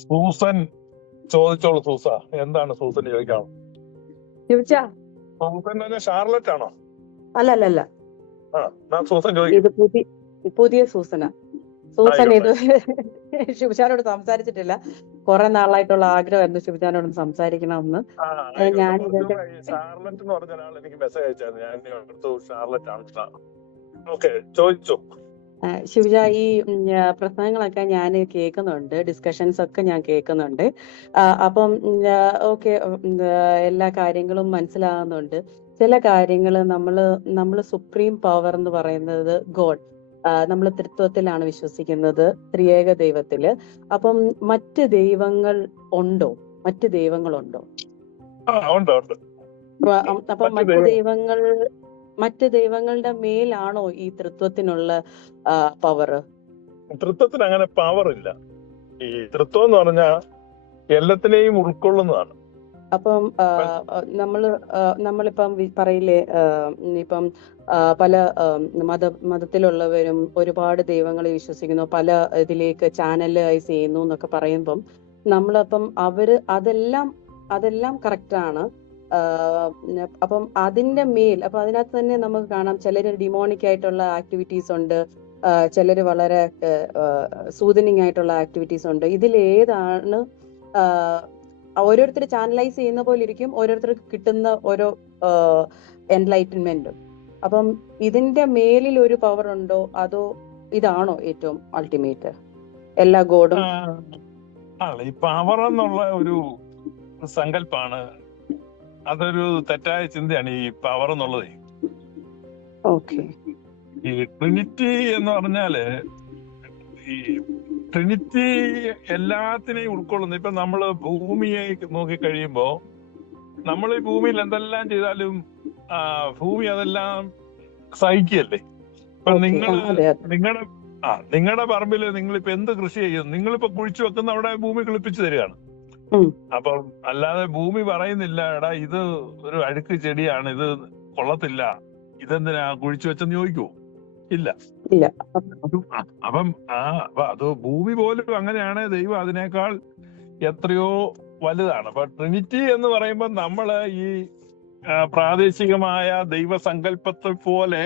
Susan ചോദിച്ചോളൂ. എന്താണ് Susan ചോദിക്കണം? ചോദിച്ചാ സൂസൻ ഷാർലറ്റ് ആണോ? അല്ല സൂസൻ ചോദിക്കും. ഇത് പുതിയ സൂസന. സൂസൻ ഇത് ശിവചാനോട് സംസാരിച്ചിട്ടില്ല. കുറെ നാളായിട്ടുള്ള ആഗ്രഹമായിരുന്നു ശിവചാനോട് സംസാരിക്കണമെന്ന്. ഷാർലറ്റ് എന്ന് പറഞ്ഞ ഒരാൾ എനിക്ക് മെസ്സേജ് അയച്ചായിരുന്നു. ഞാൻ ഷാർലറ്റ് ആണ്. ഓക്കെ, ചോദിച്ചോ. ശിവജ, ഈ പ്രസംഗങ്ങളൊക്കെ ഞാൻ കേൾക്കുന്നുണ്ട്, ഡിസ്കഷൻസ് ഒക്കെ ഞാൻ കേൾക്കുന്നുണ്ട്. അപ്പം ഓക്കെ, എല്ലാ കാര്യങ്ങളും മനസ്സിലാകുന്നുണ്ട്. ചില കാര്യങ്ങൾ നമ്മൾ സുപ്രീം പവർ എന്ന് പറയുന്നത് ഗോഡ്, നമ്മൾ ത്രിത്വത്തിലാണ് വിശ്വസിക്കുന്നത്, ത്രിയേക ദൈവത്തില്. അപ്പം മറ്റ് ദൈവങ്ങൾ ഉണ്ടോ? അപ്പൊ മറ്റ് ദൈവങ്ങളുടെ മേലാണോ ഈ തൃത്വത്തിനുള്ള പവർ? തൃത്വത്തിന് അങ്ങനെ പവർ ഇല്ല. ഈ തൃത്വം എന്ന് പറഞ്ഞാൽ എല്ലാത്തിനെയും ഉൾക്കൊള്ളുന്നതാണ്. അപ്പം നമ്മളിപ്പം പറയില്ലേ, ഇപ്പം പല മതത്തിലുള്ളവരും ഒരുപാട് ദൈവങ്ങളെ വിശ്വസിക്കുന്നു, പല ഇതിലേക്ക് ചാനലൈസ് ചെയ്യുന്നു എന്നൊക്കെ പറയുമ്പം നമ്മളപ്പം അതെല്ലാം കറക്റ്റാണ്. അപ്പം അതിന്റെ മേൽ, അപ്പൊ അതിനകത്ത് തന്നെ നമുക്ക് കാണാം ചിലര് ഡിമോണിക് ആയിട്ടുള്ള ആക്ടിവിറ്റീസ് ഉണ്ട്, ചിലര് വളരെ സൂതനിങ് ആയിട്ടുള്ള ആക്ടിവിറ്റീസ് ഉണ്ട്. ഇതിലേതാണ് ഓരോരുത്തർ ചാനലൈസ് ചെയ്യുന്ന പോലെ ഇരിക്കും ഓരോരുത്തർക്ക് കിട്ടുന്ന ഓരോ എൻലൈറ്റൻമെന്റും. അപ്പം ഇതിന്റെ മേലിൽ ഒരു പവർ ഉണ്ടോ, അതോ ഇതാണോ ഏറ്റവും അൾട്ടിമേറ്റ് എല്ലാ ഗോഡും? ഈ പവർ എന്നുള്ള ഒരു സങ്കല്പാണ്, അതൊരു തെറ്റായ ചിന്തയാണ് ഈ പവർ എന്നുള്ളത്. ഈ ട്രിനിറ്റി എന്ന് പറഞ്ഞാല്, ഈ ട്രിനിറ്റി എല്ലാത്തിനെയും ഉൾക്കൊള്ളുന്നു. ഇപ്പൊ നമ്മള് ഭൂമിയെ നോക്കി കഴിയുമ്പോ, നമ്മൾ ഈ ഭൂമിയിൽ എന്തെല്ലാം ചെയ്താലും ഭൂമി അതെല്ലാം സഹിക്കുകയല്ലേ. ഇപ്പൊ നിങ്ങളുടെ പറമ്പില് നിങ്ങളിപ്പോ എന്ത് കൃഷി ചെയ്യും, നിങ്ങളിപ്പോ കുഴിച്ചു വെക്കുന്ന അവിടെ ഭൂമി കിളിപ്പിച്ചു തരികയാണ്. അപ്പം അല്ലാതെ ഭൂമി പറയുന്നില്ല, എടാ ഇത് ഒരു അഴുക്ക് ചെടിയാണ്, ഇത് കൊള്ളത്തില്ല, ഇതെന്തിനാ കുഴിച്ചു വെച്ചെന്ന് ചോദിക്കുവോ? ഇല്ല. അപ്പം അത് ഭൂമി പോലും അങ്ങനെയാണ്. ദൈവം അതിനേക്കാൾ എത്രയോ വലുതാണ്. അപ്പൊ ട്രിനിറ്റി എന്ന് പറയുമ്പോൾ നമ്മള് ഈ പ്രാദേശികമായ ദൈവസങ്കല്പത്തെ പോലെ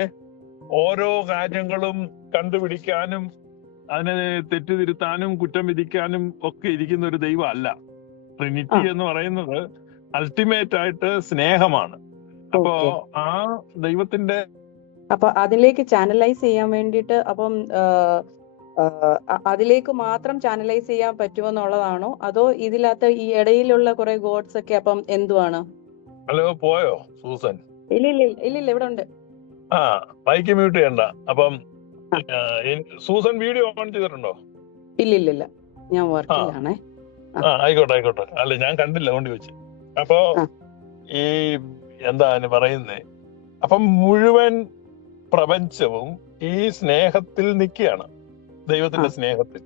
ഓരോ കാര്യങ്ങളും കണ്ടുപിടിക്കാനും അതിനെ തെറ്റുതിരുത്താനും കുറ്റം വിധിക്കാനും ഒക്കെ ഇരിക്കുന്ന ഒരു ദൈവം അല്ല. ട്രിനിറ്റി എന്ന് പറയുന്നത് അൾട്ടിമേറ്റ് ആയിട്ട് സ്നേഹമാണ്. അപ്പോ ആ ദൈവത്തിന്റെ അപ്പൊ അതിലേക്ക് ചാനലൈസ് ചെയ്യാൻ വേണ്ടിയിട്ട്, അപ്പം അതിലേക്ക് മാത്രം ചാനലൈസ് ചെയ്യാൻ പറ്റുമെന്നുള്ളതാണോ, അതോ ഇതിനകത്ത് ഈ ഇടയിലുള്ള കുറെ ഗോഡ്സ് ഒക്കെ അപ്പം എന്തുവാണ്? ഹലോ, പോയോ സൂസൻ? ഇല്ല, ഇവിടെ ഉണ്ട്. മൈക്ക് മ്യൂട്ട് ചെയ്യണ്ട. അപ്പം സൂസൻ വീഡിയോ ഓൺ ചെയ്തിട്ടുണ്ടോ? ഇല്ല, ഞാൻ വർക്കിലാണേ. ആയിക്കോട്ടെ. അല്ല, ഞാൻ കണ്ടില്ല, അതുകൊണ്ട് ചോദിച്ചു. അപ്പോ ഈ എന്താ പറയുന്നേ, അപ്പം മുഴുവൻ പ്രപഞ്ചവും ഈ സ്നേഹത്തിൽ നിൽക്കുകയാണ്, ദൈവത്തിന്റെ സ്നേഹത്തിൽ.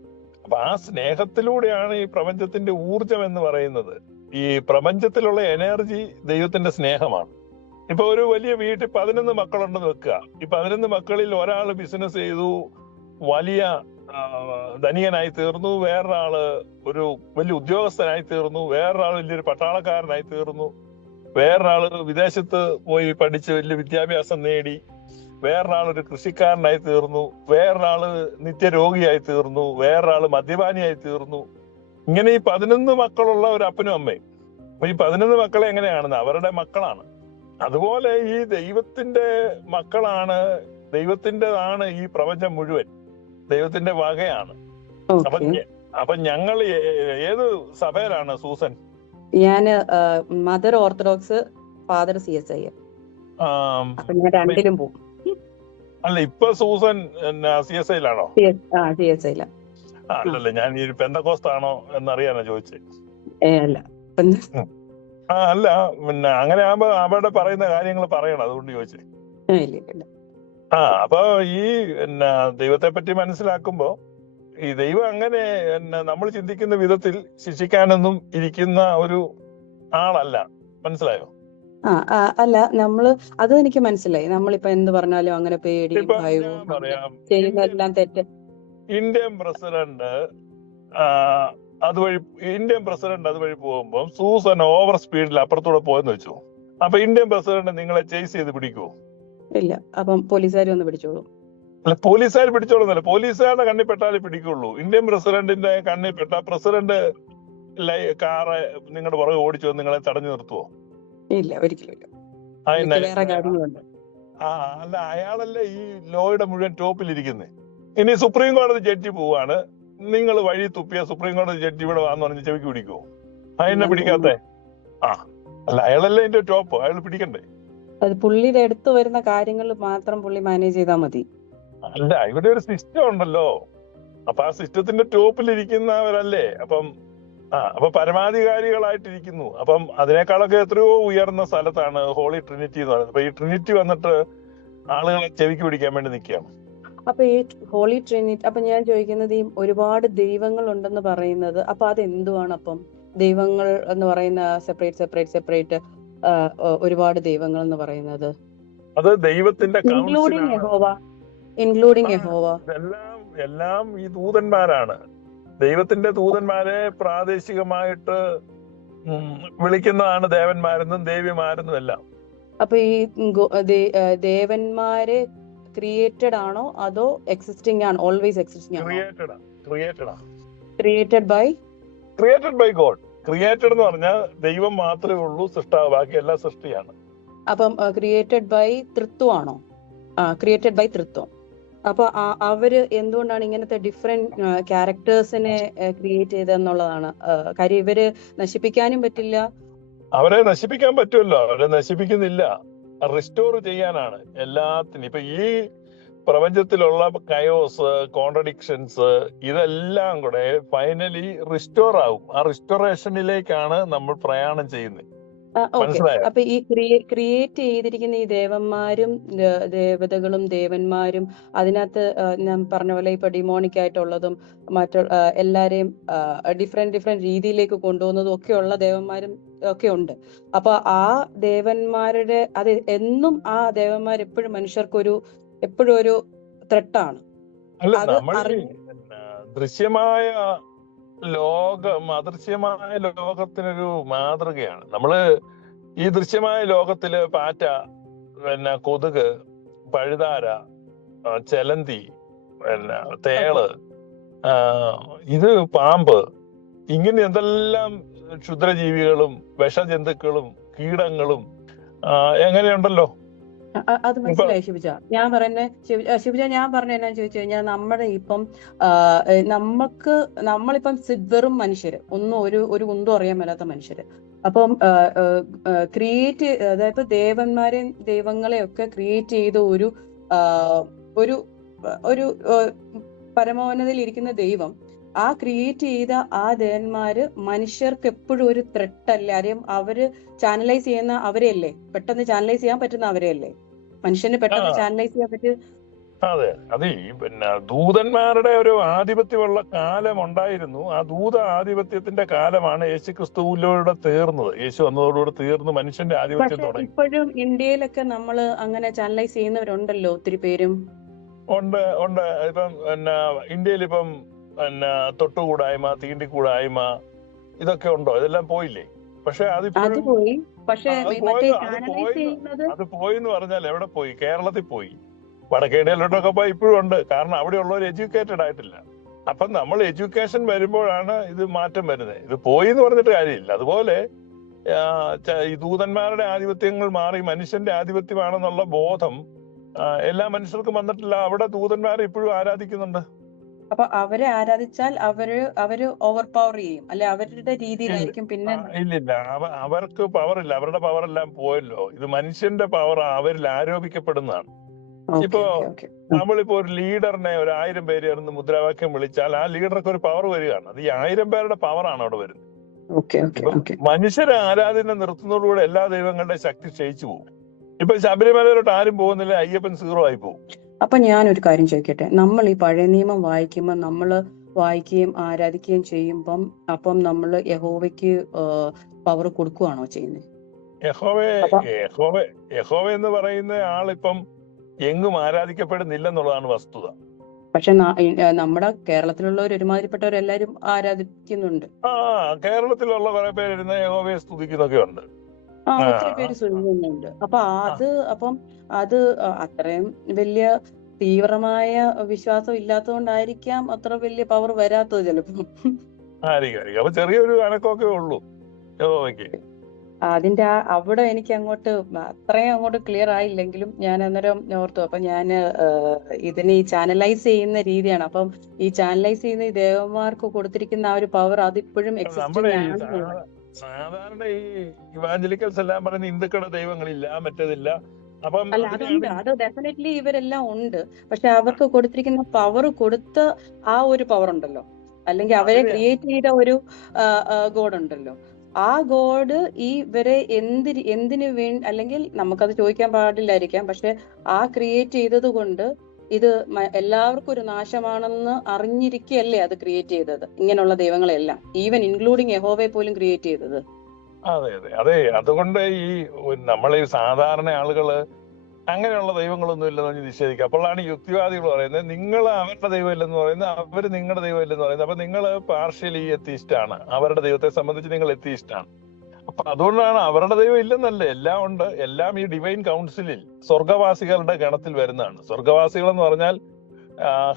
അപ്പൊ ആ സ്നേഹത്തിലൂടെയാണ് ഈ പ്രപഞ്ചത്തിന്റെ ഊർജം എന്ന് പറയുന്നത്. ഈ പ്രപഞ്ചത്തിലുള്ള എനർജി ദൈവത്തിന്റെ സ്നേഹമാണ്. ഇപ്പൊ ഒരു വലിയ വീട്ടിൽ 11 മക്കളുണ്ടെന്ന് വെക്കുക. ഈ 11 മക്കളിൽ ഒരാൾ ബിസിനസ് ചെയ്തു, വലിയ ധനികനായി തീർന്നു, വേറൊരാള് ഒരു വലിയ ഉദ്യോഗസ്ഥനായി തീർന്നു, വേറൊരാൾ വലിയൊരു പട്ടാളക്കാരനായി തീർന്നു, വേറൊരാള് വിദേശത്ത് പോയി പഠിച്ച് വലിയ വിദ്യാഭ്യാസം നേടി, വേറൊരാളൊരു കൃഷിക്കാരനായി തീർന്നു, വേറൊരാള് നിത്യരോഗിയായി തീർന്നു, വേറൊരാള് മദ്യപാനിയായി തീർന്നു. ഇങ്ങനെ ഈ 11 മക്കളുള്ള ഒരു അപ്പനും അമ്മയും. അപ്പൊ ഈ 11 മക്കളെ എങ്ങനെയാണെന്ന് അവരുടെ മക്കളാണ്. അതുപോലെ ഈ ദൈവത്തിന്റെ മക്കളാണ്, ദൈവത്തിൻ്റെതാണ് ഈ പ്രപഞ്ചം മുഴുവൻ, ദൈവത്തിന്റെ വകയാണ്. അപ്പൊ ഞങ്ങൾ ഏത് സഭയിലാണ് സൂസൻ? ഞാന് മദർ ഓർത്തഡോക്സ്, ഫാദർ CSI. അപ്പൊ ഞാൻ രണ്ടിലും പോകും. അല്ല, ഇപ്പൊ സൂസൻ CSIയിലാണോ? CSIയില. അല്ലല്ലേ, ഞാൻ ഈ പെന്തക്കോസ്താണോ എന്നറിയാനോ ചോദിച്ചത്. അല്ല, അല്ല, പിന്നെ അങ്ങനെ ആകുമ്പോ അവിടെ പറയുന്ന കാര്യങ്ങൾ പറയണം, അതുകൊണ്ട് ചോദിച്ചേ. അപ്പൊ ഈ ദൈവത്തെ പറ്റി മനസ്സിലാക്കുമ്പോ, ഈ ദൈവം അങ്ങനെ നമ്മൾ ചിന്തിക്കുന്ന വിധത്തിൽ ശിക്ഷിക്കാനൊന്നും ഇരിക്കുന്ന ഒരു ആളല്ല. മനസ്സിലായോ? അല്ല, നമ്മള് അത് എനിക്ക് മനസ്സിലായി. നമ്മളിപ്പോ എന്ത് പറഞ്ഞാലും അങ്ങനെ പേടിയും ഭയവും ചെയ്യുന്നതെല്ലാം തെറ്റ്. ഇന്ത്യൻ പ്രസിഡന്റ് അതുവഴി ഇന്ത്യൻ പ്രസിഡന്റ് അതുവഴി പോകുമ്പോൾ സൂസൻ ഓവർ സ്പീഡിൽ അപ്പുറത്തൂടെ പോയെന്ന് വെച്ചു. അപ്പൊ ഇന്ത്യൻ പ്രസിഡന്റ് നിങ്ങളെ ചേസ് ചെയ്ത് പിടിക്കുവോ? ഇല്ല. അപ്പം പോലീസുകാർ ഒന്ന് പിടിച്ചോളൂ. അല്ല, പോലീസുകാർ പിടിച്ചോളുന്നല്ല, പോലീസുകാരുടെ കണ്ണിൽ പെട്ടാലേ പിടിക്കുള്ളൂ. ഇന്ത്യൻ പ്രസിഡന്റിന്റെ കണ്ണിൽ പെട്ട പ്രസിഡന്റ് കാറ് നിങ്ങളുടെ പുറകെ ഓടിച്ചു നിങ്ങളെ തടഞ്ഞു നിർത്തുവോ? ഇല്ല, ഒരിക്കലും ഇല്ല. വേറെ കാര്യങ്ങളുണ്ട്. അല്ല, അയാളല്ലേ ഈ ലോയുടെ മുഴുവൻ ടോപ്പിലിരിക്കുന്നത്. ഇനി സുപ്രീം കോടതി ജഡ്ജി പോവാണ്, നിങ്ങൾ വഴി തുപ്പിയ സുപ്രീം കോടതി ജഡ്ജി ഇവിടെ വാന്ന് പറഞ്ഞ് ചെവിക്ക് പിടിക്കുവോ? അതെന്നെ പിടിക്കാത്തെ? അല്ല, അയാളല്ലേ ഇതിന്റെ ടോപ്പ്, അയാൾ പിടിക്കണ്ടേ? അത് പുള്ളിയുടെ അടുത്ത് വരുന്ന കാര്യങ്ങൾ മാത്രം പുള്ളി മാനേജ് ചെയ്താൽ മതി. അല്ല, ഇവിടെ ഒരു സിസ്റ്റം ഉണ്ടല്ലോ. അപ്പൊ ആ സിസ്റ്റത്തിന്റെ ടോപ്പിലിരിക്കുന്നവരല്ലേ. അപ്പൊ പരമാധികാരികളായിട്ടിരിക്കുന്നു. അപ്പം അതിനേക്കാളൊക്കെ എത്രയോ ഉയർന്ന സ്ഥലത്താണ് ഹോളി ട്രിനിറ്റി എന്ന് പറയുന്നത്. അപ്പൊ ഈ ട്രിനിറ്റി വന്നിട്ട് ആളുകളെ ചെവിക്ക് പിടിക്കാൻ വേണ്ടി നിൽക്കുകയാണ്. അപ്പൊ ഈ ഹോളി ട്രിനിറ്റി, അപ്പൊ ഞാൻ ചോദിക്കുന്നത്, ഈ ഒരുപാട് ദൈവങ്ങൾ ഉണ്ടെന്ന് പറയുന്നത്, അപ്പൊ അതെന്തുവാണ്? അപ്പം ദൈവങ്ങൾ എന്ന് പറയുന്ന സെപ്പറേറ്റ് ഒരുപാട് ദൈവങ്ങൾ എന്ന് പറയുന്നത്, അത് ദൈവത്തിന്റെ ഇൻക്ലൂഡിങ് യഹോവ, എല്ലാം ഈ ദൂതന്മാരാണ്. ദൈവത്തിന്റെ ദൂതന്മാരെ പ്രാദേശികമായിട്ട് വിളിക്കുന്നതാണ് ദേവന്മാരെന്നും ദേവിമാരെന്നും എല്ലാം. അപ്പൊ ഈ ദേവന്മാരെ ക്രിയേറ്റഡ് ആണോ അതോ എക്സിസ്റ്റിംഗ് ആണ്? ഓൾവേസ് എക്സിസ്റ്റിംഗ് ആണോ? Created by God. ക്രിയേറ്റഡ് എന്ന് പറഞ്ഞാൽ ദൈവം മാത്രമേ ഉള്ളൂ സൃഷ്ടാവ്, ബാക്കി എല്ലാം സൃഷ്ടിയാണ്. അപ്പം ക്രിയേറ്റഡ് ബൈ തൃത്വമാണോ? ക്രിയേറ്റഡ് ബൈ തൃത്വം. അപ്പൊ അവര് എന്തുകൊണ്ടാണ് ഇങ്ങനത്തെ ഡിഫറെന്റ് ക്യാരക്ടേഴ്സിനെ ക്രിയേറ്റ് ചെയ്തെന്നുള്ളതാണ് കാര്യം. ഇവര് നശിപ്പിക്കാനും പറ്റില്ല. അവരെ നശിപ്പിക്കാൻ പറ്റുമല്ലോ, അവരെ നശിപ്പിക്കുന്നില്ല, റിസ്റ്റോർ ചെയ്യാനാണ് എല്ലാത്തിനും. ഇപ്പൊ ഈ പ്രപഞ്ചത്തിലുള്ള കയോസ്, കോൺട്രഡിക്ഷൻസ്, ഇതെല്ലാം കൂടെ ഫൈനലി റിസ്റ്റോർ ആവും. ആ റിസ്റ്റോറേഷനിലേക്കാണ് നമ്മൾ പ്രയാണം ചെയ്യുന്നത്. അപ്പൊ ഈ ക്രിയേറ്റ് ചെയ്തിരിക്കുന്ന ഈ ദേവന്മാരും ദേവതകളും ദേവന്മാരും അതിനകത്ത് ഞാൻ പറഞ്ഞ പോലെ ഇപ്പൊ ഡിമോണിക് ആയിട്ടുള്ളതും മറ്റുള്ള എല്ലാരെയും ഡിഫറെന്റ് രീതിയിലേക്ക് കൊണ്ടുപോകുന്നതും ഒക്കെയുള്ള ദേവന്മാരും ഒക്കെ ഉണ്ട്. അപ്പൊ ആ ദേവന്മാരുടെ അത് എന്നും ആ ദേവന്മാർ എപ്പോഴും മനുഷ്യർക്കൊരു എപ്പോഴും ഒരു ത്രെട്ടാണ്. ദൃശ്യമായ ലോകം അദൃശ്യമായ ലോകത്തിനൊരു മാതൃകയാണ്. നമ്മള് ഈ ദൃശ്യമായ ലോകത്തില് പാറ്റ, കൊതുക്, പഴുതാര, ചെലന്തി, തേള്, ഇത് പാമ്പ്, ഇങ്ങനെ എന്തെല്ലാം ക്ഷുദ്രജീവികളും വിഷജന്തുക്കളും കീടങ്ങളും എങ്ങനെയുണ്ടല്ലോ. അത് മനസ്സിലായി ശിവജ. ഞാൻ പറഞ്ഞ എന്നാ ചോദിച്ചു കഴിഞ്ഞാൽ, നമ്മുടെ ഇപ്പം നമ്മളിപ്പം വെറും മനുഷ്യര്, ഒന്നും ഒരു കുന്തം അറിയാൻ മേലാത്ത മനുഷ്യര്. അപ്പം ക്രിയേറ്റ്, അതായത് ദൈവങ്ങളെയൊക്കെ ക്രിയേറ്റ് ചെയ്ത ഒരു പരമോന്നതയിൽ ഇരിക്കുന്ന ദൈവം, ആ ക്രിയേറ്റ് ചെയ്ത ആ ദേവന്മാര് മനുഷ്യർക്ക് എപ്പോഴും ഒരു ത്രെട്ട് അല്ലേ? അറിയാം, അവര് ചാനലൈസ് ചെയ്യുന്ന അവരെയല്ലേ, പെട്ടെന്ന് ചാനലൈസ് ചെയ്യാൻ പറ്റുന്ന അവരെയല്ലേ, മനുഷ്യന് പെട്ടെന്ന് ചാനലൈസ് ചെയ്യാൻ പറ്റും. അതെ, അത് ഈ ദൂതന്മാരുടെ ഒരു ആധിപത്യമുള്ള കാലം ഉണ്ടായിരുന്നു. ആ ദൂത ആധിപത്യത്തിന്റെ കാലമാണ് യേശുക്രിസ്തുവിലൂടെ തീർന്നത്. യേശു വന്നതോടുകൂടി തീർന്ന് മനുഷ്യന്റെ ആധിപത്യം തുടങ്ങി. ഇപ്പോഴും ഇന്ത്യയിലൊക്കെ നമ്മള് അങ്ങനെ ചാനലൈസ് ചെയ്യുന്നവരുണ്ടല്ലോ, ഒത്തിരി പേരും ഉണ്ട്. ഇപ്പം ഇന്ത്യയിൽ ഇപ്പം തൊട്ടുകൂടായ്മ, തീണ്ടിക്കൂടായ്മ, ഇതൊക്കെ ഉണ്ടോ? ഇതെല്ലാം പോയില്ലേ? പക്ഷെ അത് പോയിന്ന് പറഞ്ഞാൽ എവിടെ പോയി? കേരളത്തിൽ പോയി, വടക്കേന്ത്യയിലോട്ടൊക്കെ പോയി ഇപ്പോഴും ഉണ്ട്. കാരണം അവിടെയുള്ളവർ എഡ്യൂക്കേറ്റഡ് ആയിട്ടില്ല. അപ്പം നമ്മൾ എഡ്യൂക്കേഷൻ വരുമ്പോഴാണ് ഇത് മാറ്റം വരുന്നത്. ഇത് പോയി എന്ന് പറഞ്ഞിട്ട് കാര്യമില്ല. അതുപോലെ ഈ ദൂതന്മാരുടെ ആധിപത്യങ്ങൾ മാറി മനുഷ്യന്റെ ആധിപത്യമാണെന്നുള്ള ബോധം എല്ലാ മനുഷ്യർക്കും വന്നിട്ടില്ല. അവിടെ ദൂതന്മാരെ ഇപ്പോഴും ആരാധിക്കുന്നുണ്ട്. അപ്പൊ അവരെ ആരാധിച്ചാൽ അവര് ഓവർ പവർ ചെയ്യും, അല്ലെ? അവരുടെ രീതിയിലായിരിക്കും. പിന്നെ ഇല്ലില്ല, അവർക്ക് പവറില്ല, അവരുടെ പവർ എല്ലാം പോയല്ലോ. ഇത് മനുഷ്യന്റെ പവർ അവരിൽ ആരോപിക്കപ്പെടുന്നതാണ്. ഇപ്പോ നമ്മളിപ്പോ ഒരു ലീഡറിനെ 1000 പേര് ചേർന്ന് മുദ്രാവാക്യം വിളിച്ചാൽ ആ ലീഡർക്ക് ഒരു പവർ വരികയാണ്. അത് ഈ 1000 പേരുടെ പവറാണ് അവിടെ വരുന്നത്. മനുഷ്യരെ ആരാധന നിർത്തുന്നതോടുകൂടെ എല്ലാ ദൈവങ്ങളുടെ ശക്തി ക്ഷയിച്ചു പോകും. ഇപ്പൊ ശബരിമലയിലോട്ട് ആരും പോകുന്നില്ല, അയ്യപ്പൻ 0 ആയി പോകും. അപ്പൊ ഞാനൊരു കാര്യം ചോദിക്കട്ടെ, നമ്മൾ ഈ പഴയ നിയമം വായിക്കുമ്പോൾ, നമ്മള് വായിക്കുകയും ആരാധിക്കുകയും ചെയ്യുമ്പം, അപ്പം നമ്മള് യഹോവയ്ക്ക് പവർ കൊടുക്കുകയാണോ ചെയ്യുന്നത്? യഹോവ എന്ന് പറയുന്ന ആളിപ്പം എങ്ങും ആരാധിക്കപ്പെടുന്നില്ലെന്നുള്ളതാണ് വസ്തുത. പക്ഷെ നമ്മുടെ കേരളത്തിലുള്ളവർ ഒരുമാതിരിപ്പെട്ടവരെല്ലാരും ആരാധിക്കുന്നുണ്ട്. കേരളത്തിലുള്ള കുറെ പേരിരുന്ന് യഹോവയെ സ്തുതിക്കുന്നൊക്കെ ഉണ്ട്. ഒത്തിരി പേര് സ്തുതിക്കുന്നുണ്ട്. അപ്പം അത് അത്രയും വലിയ തീവ്രമായ വിശ്വാസം ഇല്ലാത്തതുകൊണ്ടായിരിക്കാം അത്ര വലിയ പവർ വരാത്തത് ചിലപ്പം. ആയിരിക്കും. അപ്പൊ ചെറിയൊരു അനക്കമൊക്കെ ഉള്ളൂ യഹോവയ്ക്ക്. അതിന്റെ അവിടെ എനിക്ക് അത്രയും അങ്ങോട്ട് ക്ലിയർ ആയില്ലെങ്കിലും ഞാൻ അന്നേരം ഓർത്തു. അപ്പൊ ഞാൻ ഇതിനെ ഈ ചാനലൈസ് ചെയ്യുന്ന രീതിയാണ്. അപ്പം ഈ ചാനലൈസ് ചെയ്യുന്ന ഈ ദേവന്മാർക്ക് കൊടുത്തിരിക്കുന്ന ആ ഒരു പവർ അതിപ്പോഴും എക്സിസ്റ്റിംഗ് ആണ്. സാധാരണ ഈ ഇവാഞ്ചലിക്കൽസ് എല്ലാം പറയുന്ന ഹിന്ദുക്കളുടെ ദൈവങ്ങളില്ല, മറ്റേതില്ല. അപ്പം അല്ല, അതുണ്ട്, അത് ഡെഫിനറ്റ്ലി ഇവരെല്ലാം ഉണ്ട്. പക്ഷെ അവർക്ക് കൊടുത്തിരിക്കുന്ന പവർ കൊടുത്ത ആ ഒരു പവർ ഉണ്ടല്ലോ, അല്ലെങ്കിൽ അവരെ ക്രിയേറ്റ് ചെയ്ത ഒരു ഗോഡ് ഉണ്ടല്ലോ, ആ ഗോഡ് ഇവരെ എന്തിനു വേണ്ടി, അല്ലെങ്കിൽ നമുക്കത് ചോദിക്കാൻ പാടില്ലായിരിക്കാം, പക്ഷെ ആ ക്രിയേറ്റ് ചെയ്തത് കൊണ്ട് ഇത് എല്ലാവർക്കും ഒരു നാശമാണെന്ന് അറിഞ്ഞിരിക്കുകയല്ലേ അത് ക്രിയേറ്റ് ചെയ്തത്, ഇങ്ങനെയുള്ള ദൈവങ്ങളെല്ലാം, ഈവൻ ഇൻക്ലൂഡിങ് യഹോവയെ പോലും ക്രിയേറ്റ് ചെയ്തത്. അതെ. അതുകൊണ്ട് ഈ നമ്മളെ സാധാരണ ആളുകള് അങ്ങനെയുള്ള ദൈവങ്ങളൊന്നും ഇല്ലെന്ന് നിഷേധിക്കുക. അപ്പോഴാണ് യുക്തിവാദികൾ പറയുന്നത് നിങ്ങൾ അവരുടെ ദൈവം ഇല്ലെന്ന് പറയുന്നത്, അവര് നിങ്ങളുടെ ദൈവം ഇല്ലെന്ന് പറയുന്നത്. അപ്പൊ നിങ്ങൾ പാർഷ്യലി എത്തീസ്റ്റ് ആണ്, അവരുടെ ദൈവത്തെ സംബന്ധിച്ച് നിങ്ങൾ എത്തീസ്റ്റ് ആണ്. അപ്പൊ അതുകൊണ്ടാണ് അവരുടെ ദൈവം ഇല്ലെന്നല്ല, എല്ലാം ഉണ്ട്. എല്ലാം ഈ ഡിവൈൻ കൗൺസിലിൽ സ്വർഗവാസികളുടെ ഗണത്തിൽ വരുന്നതാണ്. സ്വർഗവാസികൾ എന്ന് പറഞ്ഞാൽ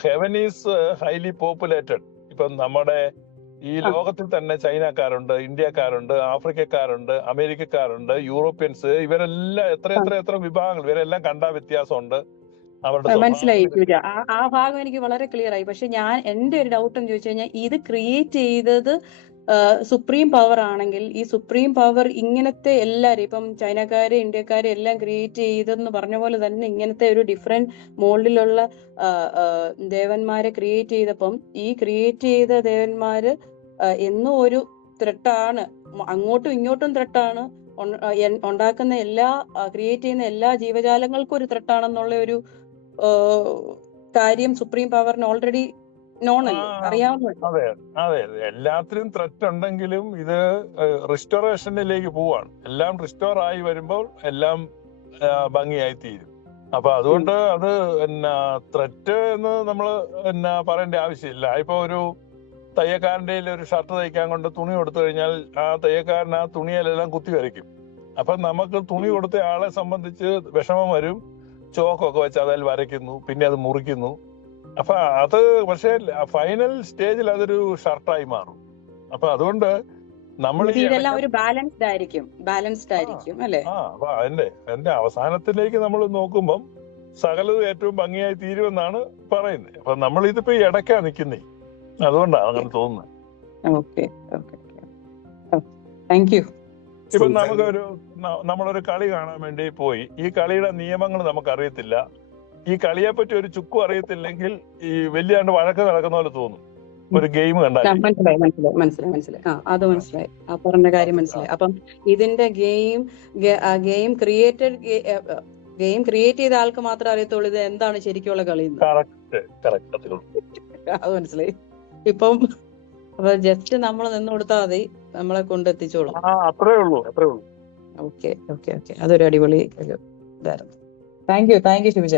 ഹെവൻ ഈസ് ഹൈലി പോപ്പുലേറ്റഡ്. ഇപ്പം നമ്മുടെ ഈ ലോകത്തിൽ തന്നെ ചൈനക്കാരുണ്ട്, ഇന്ത്യക്കാരുണ്ട്, ആഫ്രിക്കക്കാരുണ്ട്, അമേരിക്കക്കാരുണ്ട്, യൂറോപ്യൻസ്, ഇവരെല്ലാം എത്ര വിഭാഗങ്ങൾ, ഇവരെല്ലാം കണ്ടാ വ്യത്യാസമുണ്ട് അവരുടെ. മനസ്സിലായി പൂജ, ആ ഭാഗം എനിക്ക് വളരെ ക്ലിയർ ആയി. പക്ഷെ എന്റെ ഒരു ഡൗട്ട് എന്ന് ചോദിച്ചു കഴിഞ്ഞാൽ, ഇത് ക്രിയേറ്റ് ചെയ്തത് സുപ്രീം പവർ ആണെങ്കിൽ, ഈ സുപ്രീം പവർ ഇങ്ങനത്തെ എല്ലാരും, ഇപ്പം ചൈനക്കാരെ ഇന്ത്യക്കാരെ എല്ലാം ക്രിയേറ്റ് ചെയ്തെന്ന് പറഞ്ഞ പോലെ തന്നെ ഇങ്ങനത്തെ ഒരു ഡിഫറെന്റ് മോൾഡിലുള്ള ദേവന്മാരെ ക്രിയേറ്റ് ചെയ്തപ്പം, ഈ ക്രിയേറ്റ് ചെയ്ത ദേവന്മാര് എന്നും ഒരു ത്രെട്ടാണ്, അങ്ങോട്ടും ഇങ്ങോട്ടും ത്രെട്ടാണ്, ഉണ്ടാക്കുന്ന ക്രിയേറ്റ് ചെയ്യുന്ന എല്ലാ ജീവജാലങ്ങൾക്കും ഒരു ത്രെട്ടാണെന്നുള്ള ഒരു കാര്യം സുപ്രീം പവറിന് ഓൾറെഡി നോൺ അല്ലേ, അറിയാവുന്നതല്ലേ? അതെ, എല്ലാത്തിനും ത്രെറ്റ് ഉണ്ടെങ്കിലും ഇത് റിസ്റ്റോറേഷനിലേക്ക് പോവാണ്. എല്ലാം റിസ്റ്റോർ ആയി വരുമ്പോൾ എല്ലാം ഭംഗിയായി തീരും. അപ്പൊ അതുകൊണ്ട് അത് ത്രെറ്റ് എന്ന് നമ്മൾ പറയേണ്ട ആവശ്യമില്ല. ഇപ്പൊ ഒരു തയ്യക്കാരന്റെ ഒരു ഷർട്ട് തയ്ക്കാൻ കൊണ്ട് തുണി കൊടുത്തു കഴിഞ്ഞാൽ ആ തയ്യക്കാരൻ ആ തുണിയിലെല്ലാം കുത്തി വരയ്ക്കും. അപ്പൊ നമുക്ക് തുണി കൊടുത്ത ആളെ സംബന്ധിച്ച് വിഷമം വരും. ചോക്കൊക്കെ വെച്ച് അതിൽ വരയ്ക്കുന്നു, പിന്നെ അത് മുറിക്കുന്നു. അപ്പൊ അത് പക്ഷേ ഫൈനൽ സ്റ്റേജിൽ അതൊരു ഷർട്ടായി മാറും. അപ്പൊ അതുകൊണ്ട് നമ്മൾ ഇതെല്ലാം ഒരു ബാലൻസ്ഡ് ആയിരിക്കും അല്ലെ? അപ്പൊ അതിന്റെ അവസാനത്തിലേക്ക് നമ്മൾ നോക്കുമ്പം സകലതും ഏറ്റവും ഭംഗിയായി തീരുമെന്നാണ് പറയുന്നത്. അപ്പൊ നമ്മൾ ഇതിപ്പോ ഇടയ്ക്കാ നിൽക്കുന്നേ, അതുകൊണ്ടാണ് അങ്ങനെ തോന്നുന്നത്. ഇപ്പൊ നമ്മളൊരു കളി കാണാൻ വേണ്ടി പോയി, ഈ കളിയുടെ നിയമങ്ങൾ നമുക്കറിയത്തില്ല, ഈ കളിയെ പറ്റി ഒരു ചുക്കും അറിയത്തില്ലെങ്കിൽ ഈ വലിയാണ്ട് വഴക്ക് നടക്കുന്ന പോലെ തോന്നും ഒരു ഗെയിം കണ്ടാൽ. മനസ്സിലായി. അത് മനസ്സിലായി, ആ പറഞ്ഞ കാര്യം മനസ്സിലായി. അപ്പം ഇതിന്റെ ഗെയിം ക്രിയേറ്റ് ചെയ്ത ആൾക്ക് മാത്രമേ അറിയത്തുള്ളൂ ഇത് എന്താണ് ശരിക്കുള്ള കളി. അത് മനസ്സിലായി. ഇപ്പം ജസ്റ്റ് നമ്മൾ നിന്ന് കൊടുത്താൽ മതി, നമ്മളെ കൊണ്ടെത്തിച്ചോളും. അത്രേ ഉള്ളൂ. ഓക്കെ. അതൊരു അടിപൊളി ഇതായിരുന്നു. Thank you Shivaja.